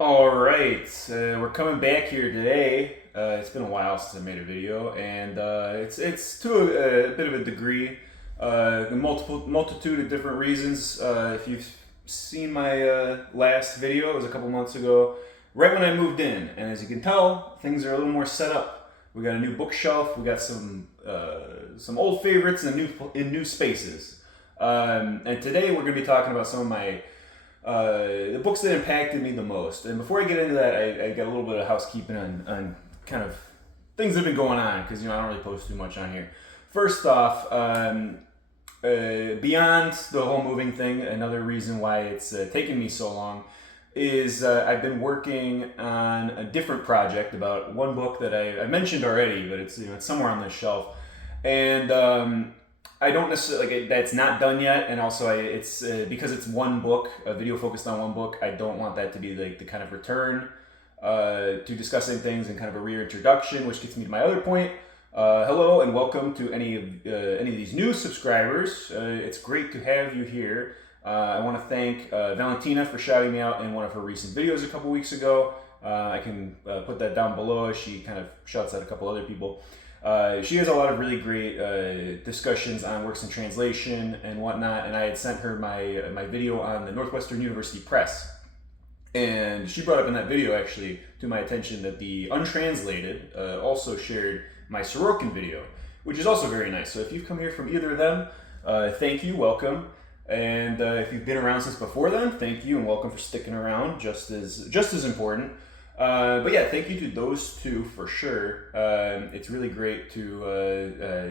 All right, we're coming back here today. It's been a while since I made a video, and it's to a bit of a degree, a multitude of different reasons. If you've seen my last video, it was a couple months ago, right when I moved in, and as you can tell, things are a little more set up. We got a new bookshelf, we got some old favorites in new spaces, and today we're going to be talking about some of my the books that impacted me the most. And before I get into that, I got a little bit of housekeeping on kind of things that have been going on, because I don't really post too much on here. First off, beyond the whole moving thing, another reason why it's taken me so long is I've been working on a different project about one book that I mentioned already, but it's it's somewhere on this shelf, and I don't necessarily that's not done yet, and also it's because it's one book, a video focused on one book. I don't want that to be like the kind of return to discussing things and kind of a reintroduction, which gets me to my other point. Hello and welcome to any of these new subscribers. It's great to have you here. I want to thank Valentina for shouting me out in one of her recent videos a couple weeks ago. I can put that down below. She kind of shouts out a couple other people. She has a lot of really great discussions on works in translation and whatnot, and I had sent her my video on the Northwestern University Press, and she brought up in that video actually to my attention that the Untranslated also shared my Sorokin video, which is also very nice. So if you've come here from either of them, thank you, welcome. And if you've been around since before then, thank you and welcome for sticking around, just as important. But yeah, thank you to those two for sure. It's really great to I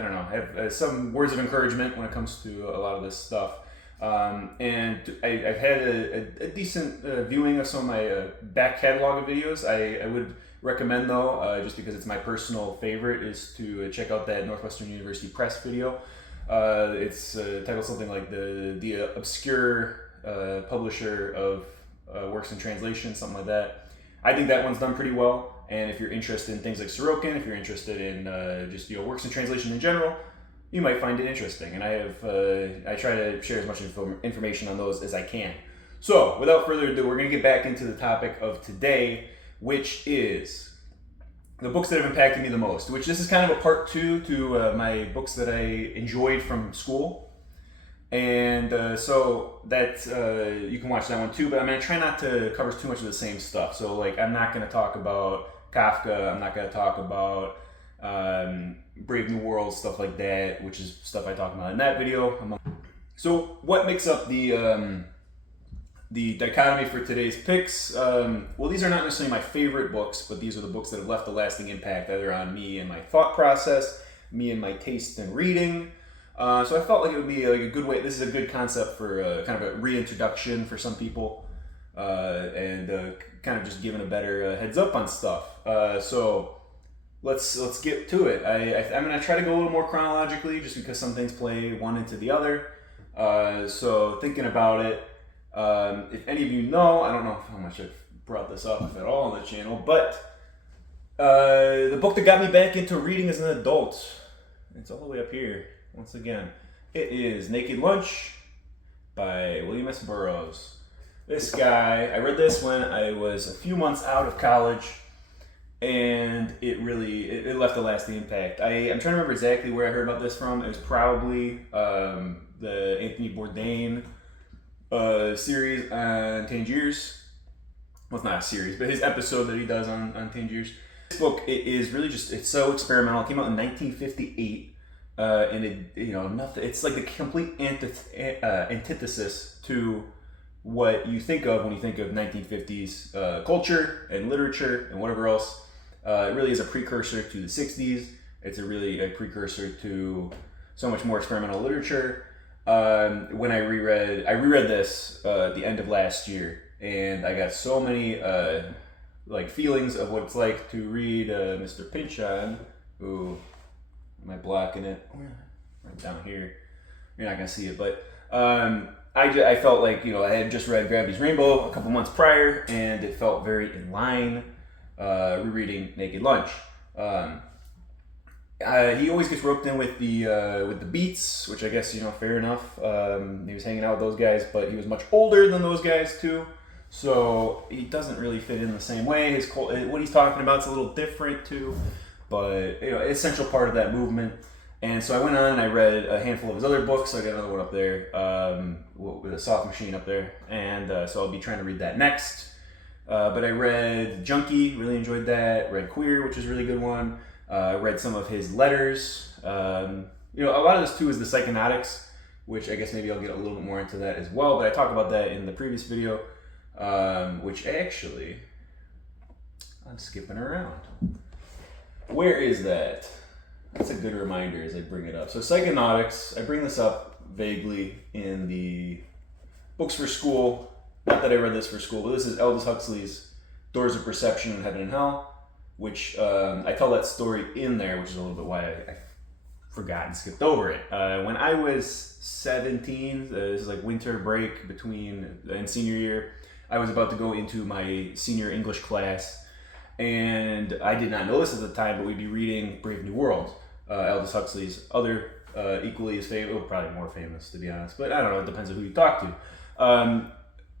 don't know, have some words of encouragement when it comes to a lot of this stuff. And I've had a decent viewing of some of my back catalog of videos. I would recommend though, just because it's my personal favorite, is to check out that Northwestern University Press video. It's titled something like the obscure publisher of works in translation, something like that. I think that one's done pretty well, and if you're interested in things like Sorokin, if you're interested in just works in translation in general, you might find it interesting. And I try to share as much information on those as I can. So without further ado, we're going to get back into the topic of today, which is the books that have impacted me the most. Which this is kind of a part two to my books that I enjoyed from school. And so that you can watch that one too, but I'm going to try not to cover too much of the same stuff. So like I'm not going to talk about Kafka, I'm not going to talk about Brave New World, stuff like that, which is stuff I talk about in that video. So what makes up the dichotomy for today's picks? Well, these are not necessarily my favorite books, but these are the books that have left a lasting impact either on me and my thought process, me and my taste in reading. So I felt like it would be like a good way. This is a good concept for kind of a reintroduction for some people, and kind of just giving a better heads up on stuff. So let's get to it. I'm gonna try to go a little more chronologically, just because some things play one into the other. So thinking about it, if any of you know, I don't know how much I've brought this up at all on the channel, but the book that got me back into reading as an adult, it's all the way up here. Once again, it is Naked Lunch by William S. Burroughs. This guy, I read this when I was a few months out of college, and it left a lasting impact. I'm trying to remember exactly where I heard about this from. It was probably the Anthony Bourdain series on Tangiers. Well, it's not a series, but his episode that he does on Tangiers. This book, it is really it's so experimental. It came out in 1958. And nothing. It's like the complete antithesis to what you think of when you think of 1950s culture and literature and whatever else. It really is a precursor to the 60s. It's really a precursor to so much more experimental literature. When I reread this at the end of last year, and I got so many feelings of what it's like to read Mr. Pynchon, who. Am I blocking it? Right down here. You're not going to see it, but I felt like, I had just read Gravity's Rainbow a couple months prior, and it felt very in line rereading Naked Lunch. He always gets roped in with the Beats, which I guess, fair enough. He was hanging out with those guys, but he was much older than those guys too. So he doesn't really fit in the same way. What he's talking about is a little different too, but essential part of that movement. And so I went on and I read a handful of his other books. I got another one up there, with a soft machine up there, and so I'll be trying to read that next. But I read Junkie, really enjoyed that. Read Queer, which is a really good one. Read some of his letters. A lot of this too is the psychonautics, which I guess maybe I'll get a little bit more into that as well. But I talked about that in the previous video, which actually I'm skipping around. Where is that? That's a good reminder as I bring it up. So psychonautics, I bring this up vaguely in the books for school. Not that I read this for school, but this is Aldous Huxley's Doors of Perception in Heaven and Hell, which I tell that story in there, which is a little bit why I forgot and skipped over it. When I was 17, this is like winter break and senior year, I was about to go into my senior English class, and I did not know this at the time, but we'd be reading Brave New World, Aldous Huxley's other equally as famous, well, probably more famous to be honest, but I don't know, it depends on who you talk to.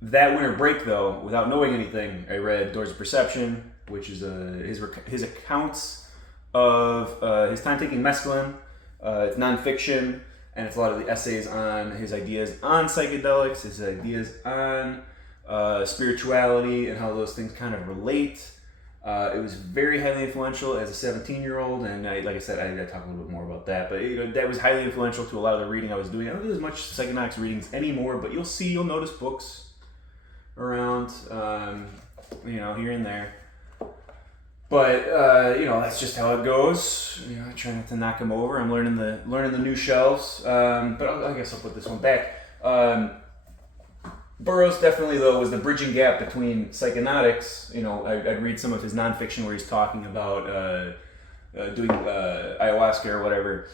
That winter break though, without knowing anything, I read Doors of Perception, which is his accounts of his time taking mescaline. It's nonfiction, and it's a lot of the essays on his ideas on psychedelics, his ideas on spirituality, and how those things kind of relate. It was very highly influential as a 17-year-old, and like I said, I talk a little bit more about that, but that was highly influential to a lot of the reading I was doing. I don't do as much psychonautics readings anymore, but you'll notice books around, here and there. But that's just how it goes. I try not to knock them over. I'm learning the new shelves. But I guess I'll put this one back. Burroughs definitely though was the bridging gap between psychonautics. I'd read some of his nonfiction where he's talking about doing ayahuasca or whatever,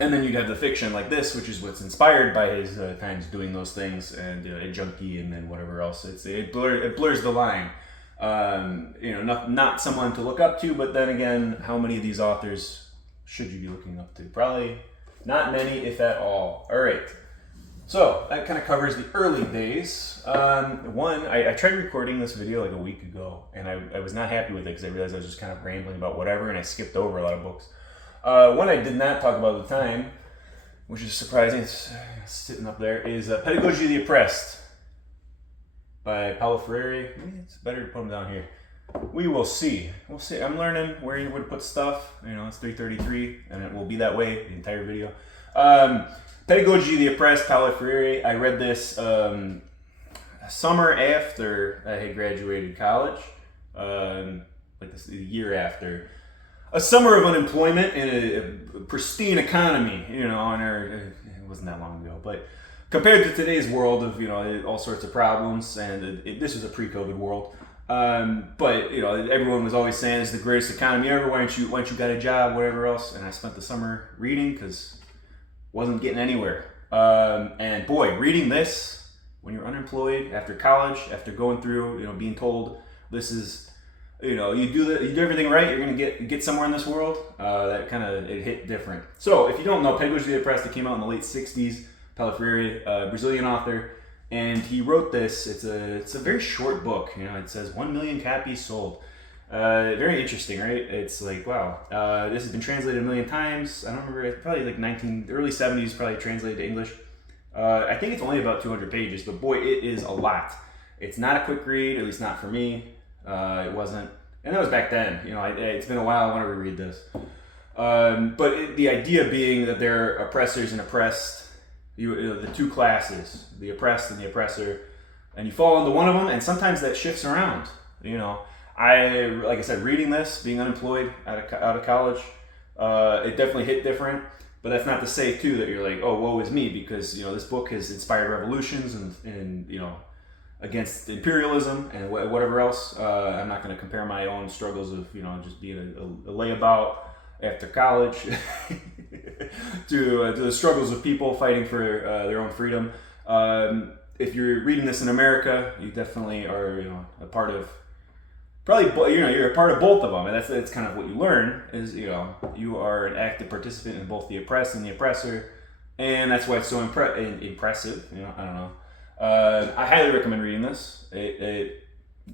and then you'd have the fiction like this, which is what's inspired by his times doing those things, and a junkie, and then whatever else. It blurs the line. Not someone to look up to, but then again, how many of these authors should you be looking up to? Probably not many, if at all. All right. So that kind of covers the early days. I tried recording this video like a week ago, and I was not happy with it because I realized I was just kind of rambling about whatever, and I skipped over a lot of books. One I did not talk about at the time, which is surprising, it's sitting up there, is Pedagogy of the Oppressed by Paulo Freire. Maybe it's better to put them down here. We will see. We'll see. I'm learning where to put stuff. It's 3:33, and it will be that way the entire video. Pedagogy of the Oppressed, Paulo Freire. I read this summer after I had graduated college, the year after. A summer of unemployment in a pristine economy, it wasn't that long ago, but compared to today's world of, all sorts of problems, and this was a pre-COVID world, but everyone was always saying it's the greatest economy ever, why don't you got a job, whatever else, and I spent the summer reading because wasn't getting anywhere, and boy, reading this when you're unemployed after college, after going through, being told this is, you do everything right, you're gonna get somewhere in this world. That kind of it hit different. So if you don't know, Pedagogy of the Oppressed, it came out in the late '60s. Paulo Freire, Brazilian author, and he wrote this. It's a very short book. It says 1 million copies sold. Very interesting, right? It's like, wow, this has been translated a million times. I don't remember. It's probably like early '70s, probably translated to English. I think it's only about 200 pages, but boy, it is a lot. It's not a quick read, at least not for me. It wasn't, and that was back then. It's been a while. I want to reread this. But the idea being that there are oppressors and oppressed. The two classes, the oppressed and the oppressor, and you fall into one of them, and sometimes that shifts around. Like I said, reading this, being unemployed out of college, it definitely hit different. But that's not to say too that you're like, oh, woe is me, because this book has inspired revolutions and against imperialism and whatever else. I'm not going to compare my own struggles of just being a layabout after college to the struggles of people fighting for their own freedom. If you're reading this in America, you definitely are a part of you're a part of both of them, and that's kind of what you learn is you are an active participant in both the oppressed and the oppressor, and that's why it's so impressive. I don't know. I highly recommend reading this. It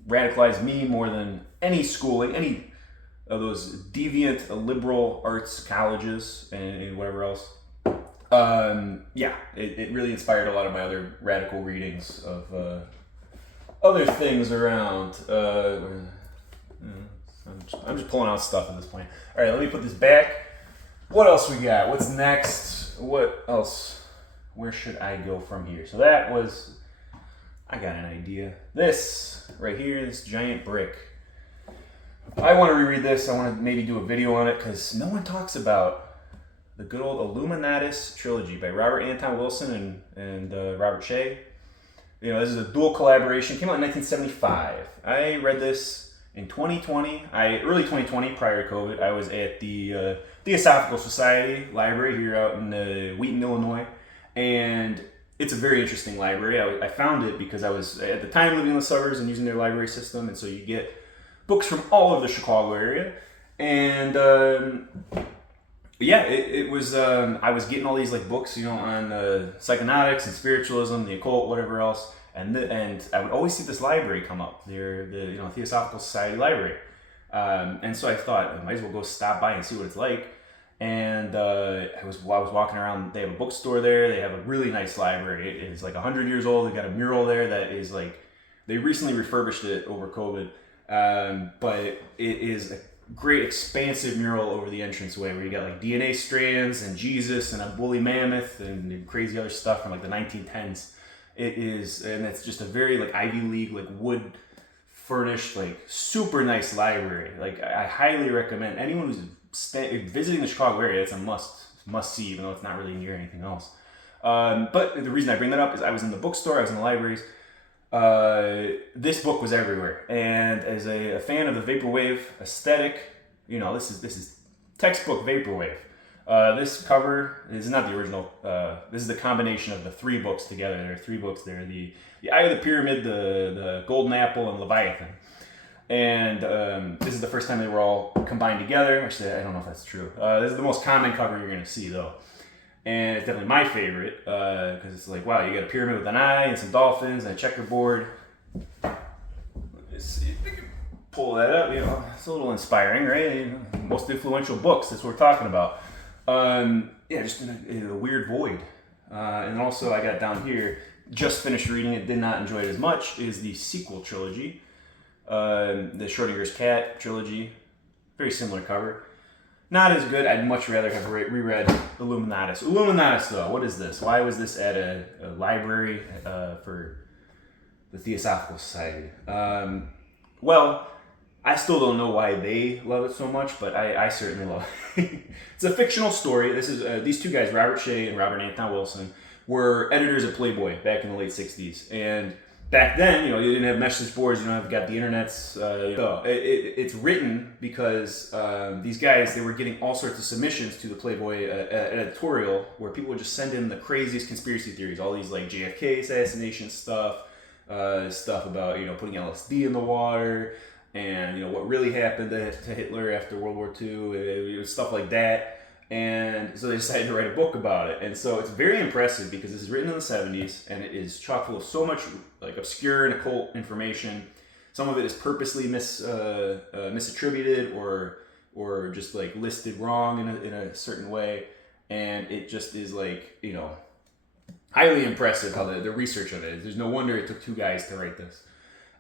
radicalized me more than any schooling, any of those deviant liberal arts colleges and whatever else. It really inspired a lot of my other radical readings of other things around. I'm just pulling out stuff at this point. All right, let me put this back. What else we got? What's next? What else? Where should I go from here? So that was, I got an idea. This right here, this giant brick. I want to reread this. I want to maybe do a video on it because no one talks about the good old Illuminatus Trilogy by Robert Anton Wilson and Robert Shea. You know, this is a dual collaboration. It came out in 1975. I read this in 2020, early 2020, prior to COVID. I was at the Theosophical Society library here out in Wheaton, Illinois, and it's a very interesting library. I found it because I was at the time living in the suburbs and using their library system, and so you get books from all over the Chicago area, and it was. I was getting all these like books, you know, on psychonautics and spiritualism, the occult, whatever else. And I would always see this library come up, the Theosophical Society library, and so I thought I might as well go stop by and see what it's like. And I was walking around. They have a bookstore there. They have a really nice library. It is like 100 years old. They got a mural there that is like they recently refurbished it over COVID, but it is a great expansive mural over the entranceway where you got like DNA strands and Jesus and a woolly mammoth and crazy other stuff from like the 1910s. It is, and it's just a very like Ivy League, like wood furnished, like super nice library. Like I highly recommend anyone who's visiting the Chicago area. It's a must see, even though it's not really near anything else. But the reason I bring that up is I was in the bookstore, I was in the libraries. This book was everywhere, and as a fan of the vaporwave aesthetic, you know, this is textbook vaporwave. This cover is not the original. This is the combination of the three books together. There are three books there: the Eye of the Pyramid, the Golden Apple, and Leviathan. And this is the first time they were all combined together. Actually, I don't know if that's true. This is the most common cover you're going to see, though, and it's definitely my favorite because it's like, wow, you got a pyramid with an eye and some dolphins and a checkerboard. Let's see if we can pull that up. You know, it's a little inspiring, right? You know, most influential books. That's what we're talking about. Just in a weird void. And also I got down here, just finished reading it, did not enjoy it as much, is the sequel trilogy. The Schrodinger's Cat trilogy. Very similar cover. Not as good. I'd much rather have reread Illuminatus. Illuminatus, though, what is this? Why was this at a library for the Theosophical Society? I still don't know why they love it so much, but I certainly love it. It's a fictional story. This is these two guys, Robert Shea and Robert Anton Wilson, were editors at Playboy back in the late 60s. And back then, you know, you didn't have message boards, you know, you've got the internets. It's written because these guys, they were getting all sorts of submissions to the Playboy editorial where people would just send in the craziest conspiracy theories, all these like JFK assassination stuff about, you know, putting LSD in the water, and you know what really happened to Hitler after World War II, it was stuff like that. And so they decided to write a book about it. And so it's very impressive because this is written in the 70s and it is chock full of so much like obscure and occult information. Some of it is purposely misattributed or just like listed wrong in a certain way. And it just is like, you know, highly impressive how the research of it is. There's no wonder it took two guys to write this.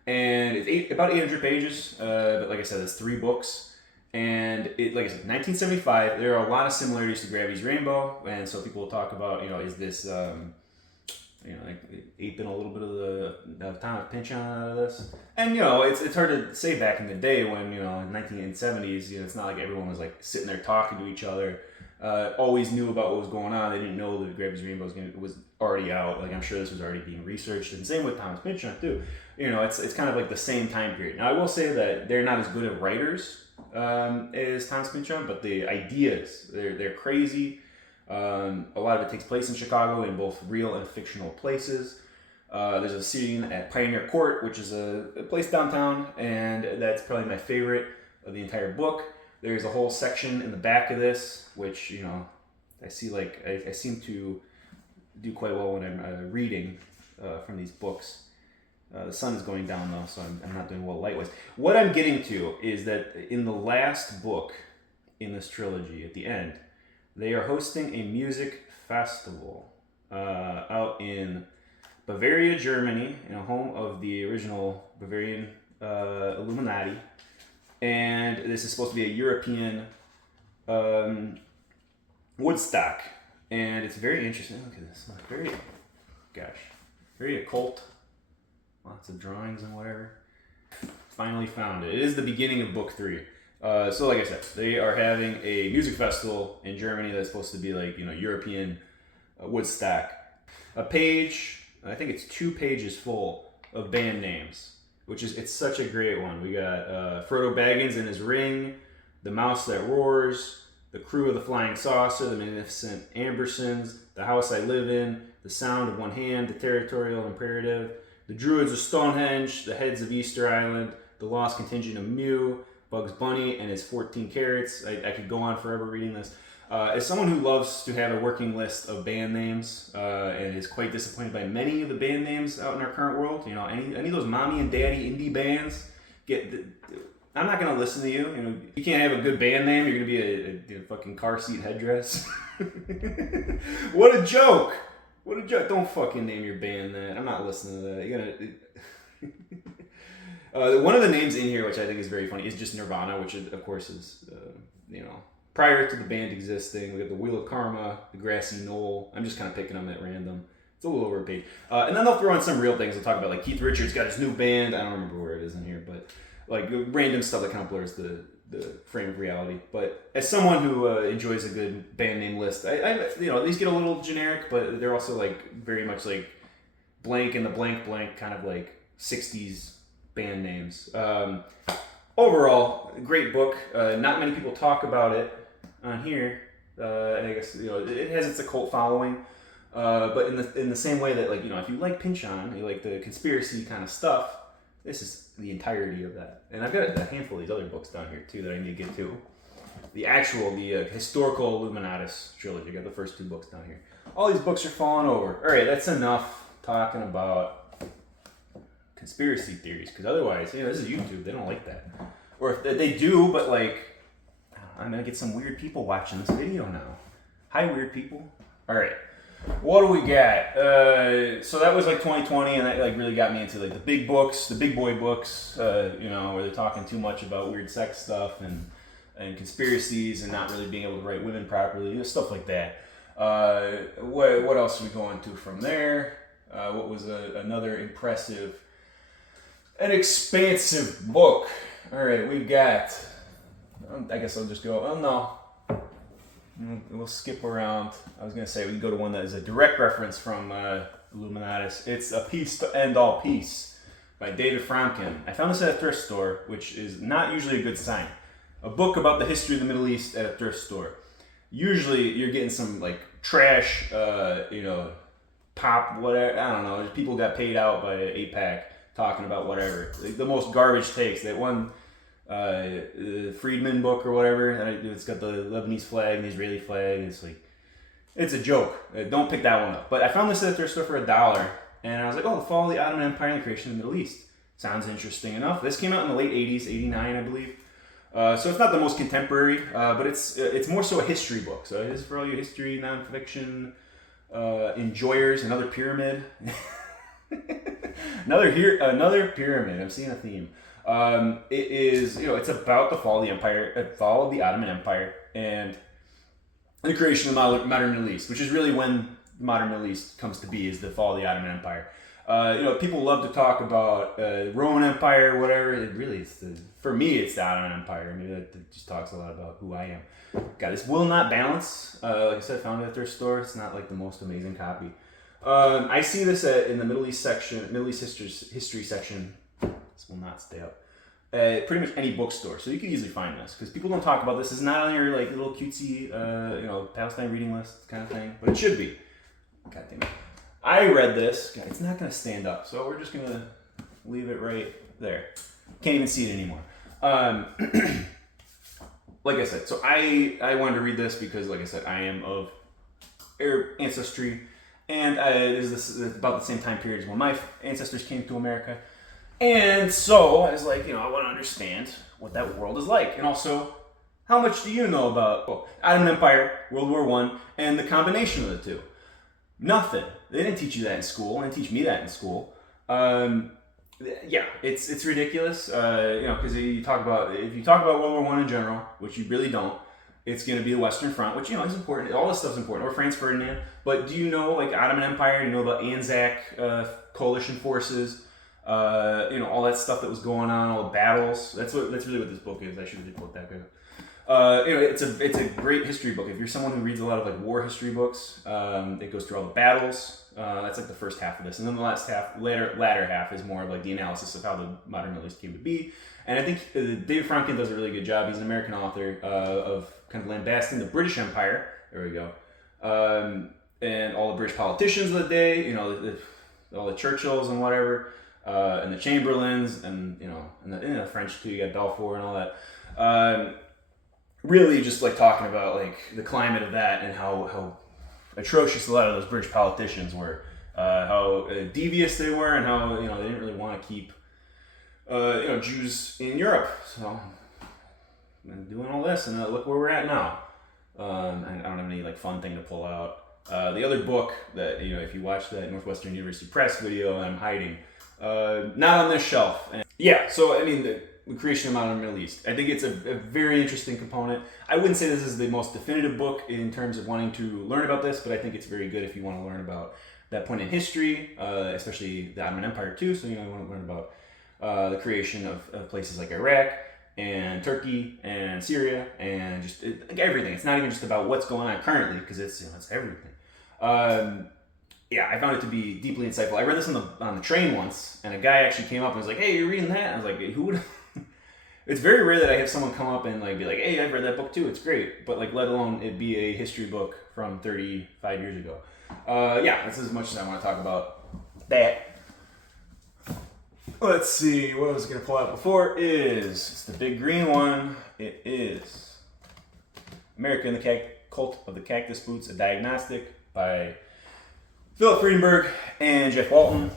And it's about 800 pages, but like I said, it's three books. And like I said, 1975, there are a lot of similarities to Gravity's Rainbow. And so people will talk about, you know, is this, like aping a little bit of the Atomic Pynchon out of this? And, you know, it's hard to say back in the day when, you know, in the 1970s, you know, it's not like everyone was like sitting there talking to each other. Always knew about what was going on. They didn't know that Gravity's Rainbow was already out. Like, I'm sure this was already being researched. And same with Thomas Pynchon too. You know, it's kind of like the same time period. Now, I will say that they're not as good of writers as Thomas Pynchon, but the ideas, they're crazy. A lot of it takes place in Chicago in both real and fictional places. There's a scene at Pioneer Court, which is a place downtown, and that's probably my favorite of the entire book. There's a whole section in the back of this, which, you know, I see like I seem to do quite well when I'm reading. from these books. The sun is going down though, so I'm not doing well light-wise. What I'm getting to is that in the last book in this trilogy, at the end, they are hosting a music festival out in Bavaria, Germany, in a home of the original Bavarian Illuminati. And this is supposed to be a European Woodstock. And it's very interesting. Look at this. Very occult. Lots of drawings and whatever. Finally found it. It is the beginning of book 3. So like I said, they are having a music festival in Germany that's supposed to be like, European Woodstock. A page, I think it's 2 pages full of band names, it's such a great one. We got Frodo Baggins and his Ring, The Mouse That Roars, The Crew of the Flying Saucer, The Magnificent Ambersons, The House I Live In, The Sound of One Hand, The Territorial Imperative, The Druids of Stonehenge, The Heads of Easter Island, The Lost Contingent of Mew, Bugs Bunny and his 14 Carrots. I could go on forever reading this. As someone who loves to have a working list of band names and is quite disappointed by many of the band names out in our current world, any of those mommy and daddy indie bands, I'm not going to listen to you. You can't have a good band name. You're going to be a fucking car seat headdress. What a joke. What a joke. Don't fucking name your band that. I'm not listening to that. You gotta... one of the names in here, which I think is very funny, is just Nirvana, which of course is, prior to the band existing. We got the Wheel of Karma, the Grassy Knoll. I'm just kind of picking them at random. It's a little over a page. And then they'll throw in some real things. They'll talk about like Keith Richards got his new band. I don't remember where it is in here, but like random stuff that kind of blurs the frame of reality. But as someone who enjoys a good band name list, I these get a little generic, but they're also like very much like blank and the blank blank kind of like 60s band names. Overall, great book. Not many people talk about it on here. I guess it has its occult following, but in the same way that if you like Pynchon, you like the conspiracy kind of stuff. This is the entirety of that, and I've got a handful of these other books down here too that I need to get to. The historical Illuminatus trilogy. I got the first 2 books down here. All these books are falling over. All right, that's enough talking about conspiracy theories, because otherwise, this is YouTube. They don't like that. Or if they do, but I'm gonna get some weird people watching this video now. Hi, weird people. All right, what do we got? So that was 2020, and that really got me into the big books, the big boy books. Where they're talking too much about weird sex stuff and conspiracies and not really being able to write women properly, stuff like that. What else are we going to from there? What was another impressive and expansive book? All right, we've got, I guess I'll just go, we'll skip around. I was going to say we can go to one that is a direct reference from Illuminatus. It's A Peace to End All Peace by David Fromkin. I found this at a thrift store, which is not usually a good sign. A book about the history of the Middle East at a thrift store. Usually you're getting some trash, pop, whatever, I don't know. People got paid out by an 8-pack. Talking about whatever, the most garbage takes. That one, the Friedman book or whatever, it's got the Lebanese flag and the Israeli flag. And it's a joke. Don't pick that one up. But I found this at the thrift store for $1, and I was like, the fall of the Ottoman Empire and the creation of the Middle East. Sounds interesting enough. This came out in the late 80s, 89, I believe. So it's not the most contemporary, but it's more so a history book. So it is for all you history, nonfiction enjoyers. Another pyramid. Another pyramid. I'm seeing a theme. It is, it's about the fall of the empire, fall of the Ottoman Empire, and the creation of the modern Middle East, which is really when the modern Middle East comes to be, is the fall of the Ottoman Empire. People love to talk about Roman Empire, whatever. It really is for me, it's the Ottoman Empire. Maybe that just talks a lot about who I am. God, this will not balance. Like I said, found it at their store. It's not the most amazing copy. I see this in the Middle East section, Middle East history section. This will not stay up. Pretty much any bookstore, so you can easily find this because people don't talk about this. It's not on your little cutesy, Palestine reading list kind of thing, but it should be. God damn it! I read this. God, it's not going to stand up, so we're just going to leave it right there. Can't even see it anymore. Like I said, so I wanted to read this because, like I said, I am of Arab ancestry. And this is about the same time period as when my ancestors came to America. And so I was like, I want to understand what that world is like. And also, how much do you know about Ottoman Empire, World War I, and the combination of the two? Nothing. They didn't teach you that in school. They didn't teach me that in school. Yeah, it's ridiculous. Because if you talk about World War I in general, which you really don't, it's going to be the Western Front, which is important. All this stuff's important. Or Franz Ferdinand. But do you know Ottoman Empire? Do you know about Anzac coalition forces? All that stuff that was going on, all the battles. That's really what this book is. I should have looked that good. It's a great history book. If you're someone who reads a lot of war history books, it goes through all the battles. That's the first half of this, and then the latter half is more of the analysis of how the modern Middle East came to be. And I think David Fromkin does a really good job. He's an American author of kind of lambasting the British Empire. There we go, and all the British politicians of the day. All the Churchills and whatever, and the Chamberlains, and the French too. You got Balfour and all that. Really just talking about the climate of that and how atrocious a lot of those British politicians were, how devious they were, and how they didn't really want to keep Jews in Europe. So I'm doing all this, and look where we're at now. And I don't have any fun thing to pull out. The other book that if you watch that Northwestern University Press video, I'm hiding, not on this shelf. And yeah, so the creation of modern Middle East. I think it's a very interesting component. I wouldn't say this is the most definitive book in terms of wanting to learn about this, but I think it's very good if you want to learn about that point in history, especially the Ottoman Empire too. So you want to learn about the creation of places like Iraq and Turkey and Syria and just everything. It's not even just about what's going on currently, because it's everything. I found it to be deeply insightful. I read this on the train once, and a guy actually came up and was like, "Hey, you're reading that?" I was like, "Who would?" It's very rare that I have someone come up and be like, "Hey, I've read that book too. It's great." But let alone it be a history book from 35 years ago. That's as much as I want to talk about that. Let's see, what I was going to pull out before it's the big green one. It is America and the Cult of the Cactus Boots, a Diagnostic by Phillip Freedenberg and Jeff Walton.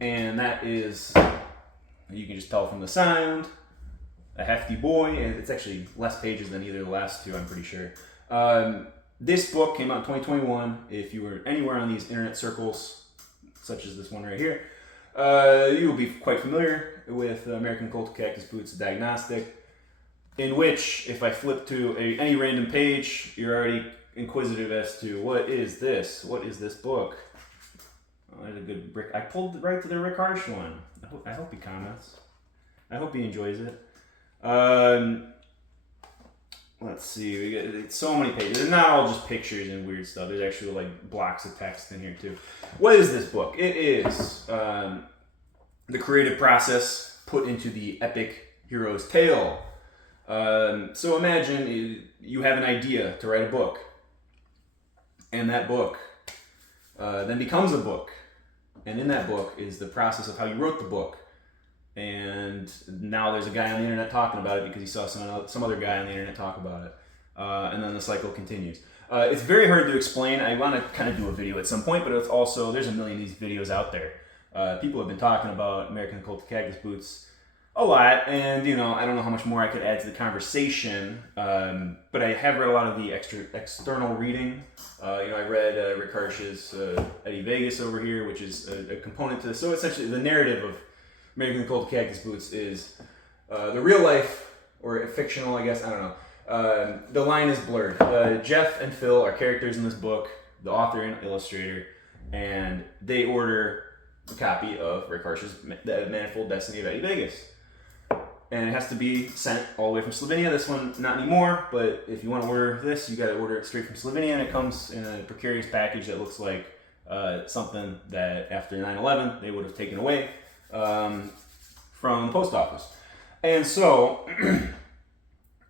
And that is, you can just tell from the sound, a hefty boy, and it's actually less pages than either of the last two, I'm pretty sure. This book came out in 2021. If you were anywhere on these internet circles, such as this one right here, you will be quite familiar with American Cult of Cactus Boots, Diagnostic, in which, if I flip to any random page, you're already inquisitive as to what is this book. Oh, there's a good brick. I pulled it right to the Rick Harsh one. I hope he comments. I hope he enjoys it. Let's see, we got so many pages. They're not all just pictures and weird stuff. There's actually blocks of text in here too. What is this book? It is the creative process put into the epic hero's tale. So imagine you have an idea to write a book, and that book then becomes a book, and in that book is the process of how you wrote the book. And now there's a guy on the internet talking about it because he saw some other guy on the internet talk about it. And then the cycle continues. It's very hard to explain. I want to kind of do a video at some point, but it's also, there's a million of these videos out there. People have been talking about American Cult of Cactus Boots a lot, and I don't know how much more I could add to the conversation, but I have read a lot of the external reading. I read Rick Harsh's Eddie Vegas over here, which is a component to this. So essentially the narrative of American Cult of Cactus Boots is the real life, or fictional, I guess, I don't know. The line is blurred. Jeff and Phil are characters in this book, the author and illustrator, and they order a copy of Rick Harsh's The Manifold Destiny of Eddie Vegas. And it has to be sent all the way from Slovenia. This one, not anymore, but if you want to order this, you got to order it straight from Slovenia, and it comes in a precarious package that looks like something that after 9/11 they would have taken away from the post office. And so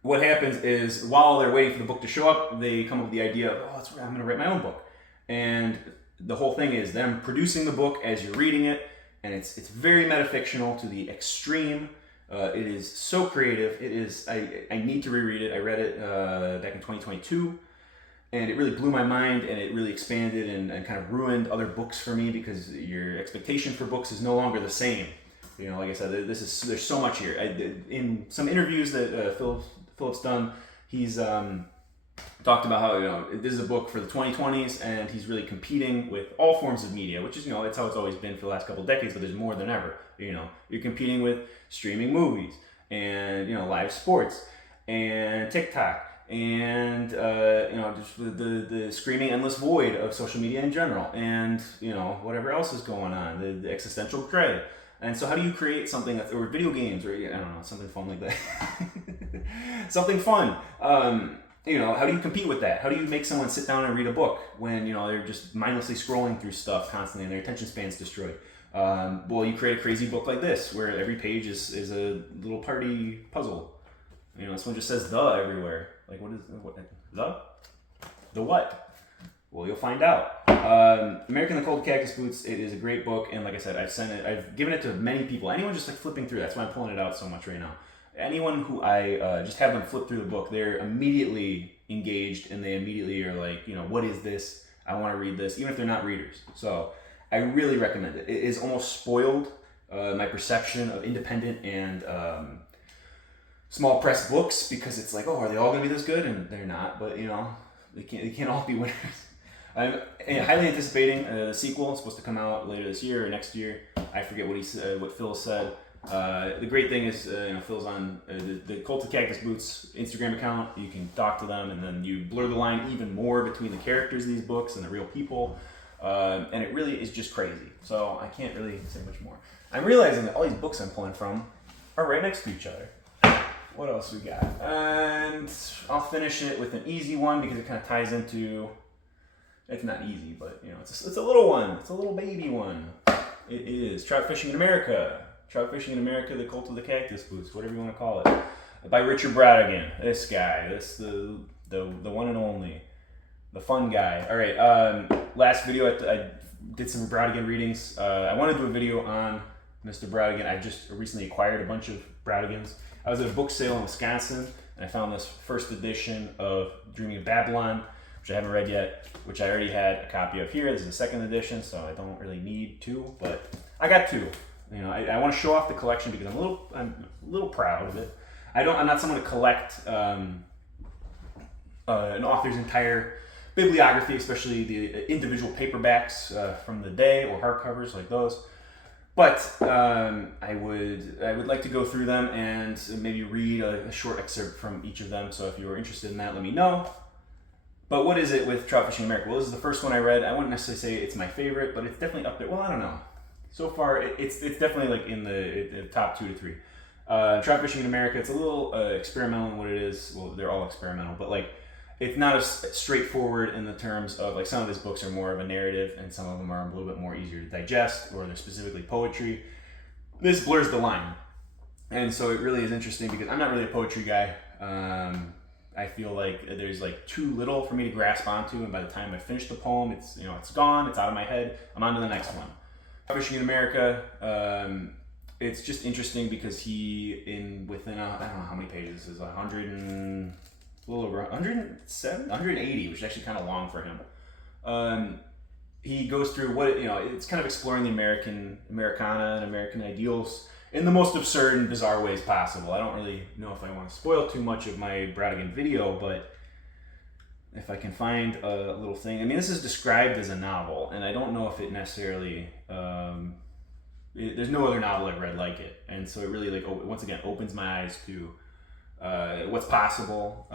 what happens is, while they're waiting for the book to show up, they come up with the idea of, that's right, I'm going to write my own book. And the whole thing is them producing the book as you're reading it, and it's very metafictional to the extreme. It is so creative. It is. I need to reread it. I read it back in 2022, And it really blew my mind, and it really expanded and kind of ruined other books for me, because your expectation for books is no longer the same. You know, like I said, there's so much here. In some interviews that Phillip's done, he's talked about how, you know, this is a book for the 2020s, and he's really competing with all forms of media, which is, you know, it's how it's always been for the last couple of decades, but there's more than ever. You know, you're competing with streaming movies and, you know, live sports and TikTok and, you know, just the screaming endless void of social media in general, and, you know, whatever else is going on, the existential dread. And so how do you create something that's, or video games, or, I don't know, something fun like that. Something fun. You know, how do you compete with that? How do you make someone sit down and read a book when, you know, they're just mindlessly scrolling through stuff constantly and their attention span's destroyed? Well, you create a crazy book like this, where every page is a little party puzzle. You know, this one just says "the" everywhere. Like, what is the what? Well, you'll find out. American the Cold Cactus Boots. It is a great book, and like I said, I've given it to many people. Anyone just like flipping through. That's why I'm pulling it out so much right now. Anyone who I just have them flip through the book, they're immediately engaged, and they immediately are like, you know, what is this? I want to read this, even if they're not readers. So I really recommend it. It is almost spoiled my perception of independent and small press books, because it's like, oh, are they all going to be this good? And they're not, but, you know, they can't all be winners. I'm highly anticipating the sequel. It's supposed to come out later this year or next year. I forget what Phil said. The great thing is, you know, Phil's on the Cult of Cactus Boots Instagram account. You can talk to them, and then you blur the line even more between the characters of these books and the real people. And it really is just crazy. So I can't really say much more. I'm realizing that all these books I'm pulling from are right next to each other. What else we got? And I'll finish it with an easy one, because it kind of ties into, it's not easy, but, you know, it's a little one. It's a little baby one. It is Trout Fishing in America. Trout Fishing in America, the Cult of the Cactus Boots, whatever you want to call it. By Richard Brautigan. This guy. The one and only. The fun guy. All right. Last video, I did some Brautigan readings. I want to do a video on Mr. Brautigan. I just recently acquired a bunch of Brautigans. I was at a book sale in Wisconsin, and I found this first edition of Dreaming of Babylon, which I haven't read yet, which I already had a copy of here. This is the second edition, so I don't really need two, but I got two. You know, I want to show off the collection, because I'm a little proud of it. I'm not someone to collect an author's entire bibliography, especially the individual paperbacks from the day, or hardcovers like those. But I would like to go through them and maybe read a short excerpt from each of them. So if you were interested in that, let me know. But what is it with Trout Fishing in America? Well, this is the first one I read. I wouldn't necessarily say it's my favorite, but it's definitely up there. Well, I don't know. So far, it's definitely like in the top 2 to 3. Trout Fishing in America, it's a little experimental in what it is. Well, they're all experimental, but like, it's not as straightforward in the terms of, like, some of his books are more of a narrative, and some of them are a little bit more easier to digest, or they're specifically poetry. This blurs the line. And so it really is interesting, because I'm not really a poetry guy. I feel like there's like too little for me to grasp onto, and by the time I finish the poem, it's gone, it's out of my head. I'm on to the next one. Fishing in America, it's just interesting, because within I don't know how many pages this is, 100 and a little over 107, 180, which is actually kind of long for him. He goes through it's kind of exploring the Americana and American ideals in the most absurd and bizarre ways possible. I don't really know if I want to spoil too much of my Brautigan video, but if I can find a little thing. I mean, this is described as a novel, and I don't know if it necessarily, there's no other novel I've read like it. And so it really, once again, opens my eyes to what's possible,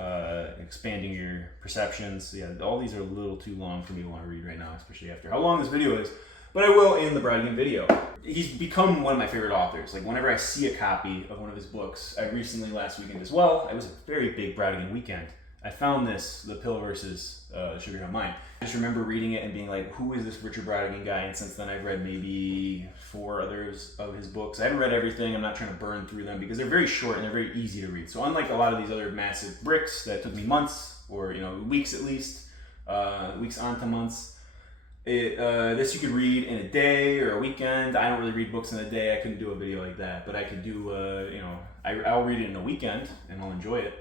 expanding your perceptions. Yeah, all these are a little too long for me to want to read right now, especially after how long this video is. But I will in the Brautigan video. He's become one of my favorite authors. Like, whenever I see a copy of one of his books, I recently, last weekend as well, it was a very big Brautigan weekend. I found The Pill versus Sugar Hill Mine. I just remember reading it and being like, who is this Richard Brautigan guy? And since then I've read maybe 4 others of his books. I haven't read everything. I'm not trying to burn through them, because they're very short and they're very easy to read. So unlike a lot of these other massive bricks that took me months, or weeks at least, weeks on to months, this you could read in a day or a weekend. I don't really read books in a day. I couldn't do a video like that, but I could do, I'll read it in a weekend and I'll enjoy it.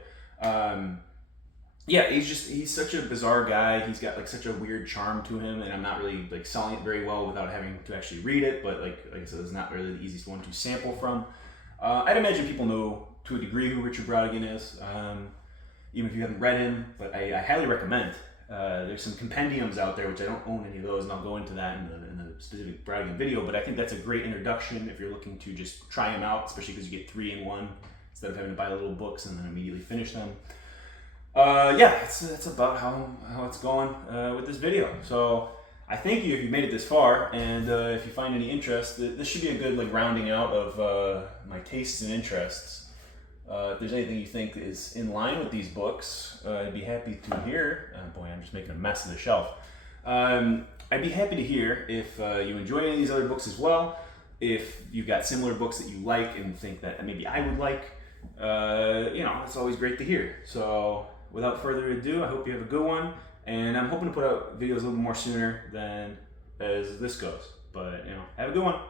yeah, he's such a bizarre guy. He's got like such a weird charm to him, and I'm not really like selling it very well without having to actually read it. But like I said, it's not really the easiest one to sample from. I'd imagine people know to a degree who Richard Brautigan is, even if you haven't read him. But I highly recommend. There's some compendiums out there, which I don't own any of those, and I'll go into that in the specific Brautigan video. But I think that's a great introduction if you're looking to just try him out, especially because you get 3 in 1 instead of having to buy little books and then immediately finish them. Yeah, that's about how it's going with this video. So I thank you if you made it this far, and if you find any interest, this should be a good like rounding out of my tastes and interests. If there's anything you think is in line with these books, I'd be happy to hear. Boy, I'm just making a mess of the shelf. I'd be happy to hear if you enjoy any of these other books as well. If you've got similar books that you like and think that maybe I would like, it's always great to hear. So without further ado, I hope you have a good one. And I'm hoping to put out videos a little more sooner than as this goes. But, have a good one.